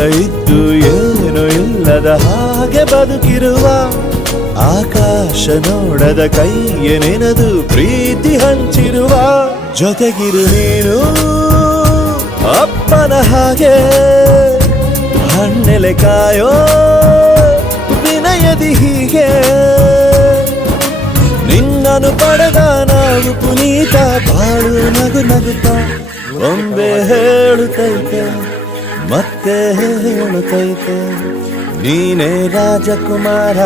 ಇದ್ದು ಏನು ಇಲ್ಲದ ಹಾಗೆ ಬದುಕಿರುವ ಆಕಾಶ ನೋಡದ ಕೈಯ ನೆನೆದು ಪ್ರೀತಿ ಹಂಚಿರುವ ಜೊತೆಗಿರು ನೀನು ಅಪ್ಪನ ಹಾಗೆ ಹಣ್ಣೆಲೆ ಕಾಯೋ ವಿನಯದಿ ಹೀಗೆ ನಿನ್ನನು ಪಡೆದ ನಾವು ಪುನೀತ ಬಾಳು ನಗು ನಗುತ್ತಾ ಒಮ್ಮೆ ಹೇಳುತ್ತೈತೆ ಮತ್ತೆ ಹೇಳುತ್ತೈತೆ ನೀನೇ ರಾಜಕುಮಾರ.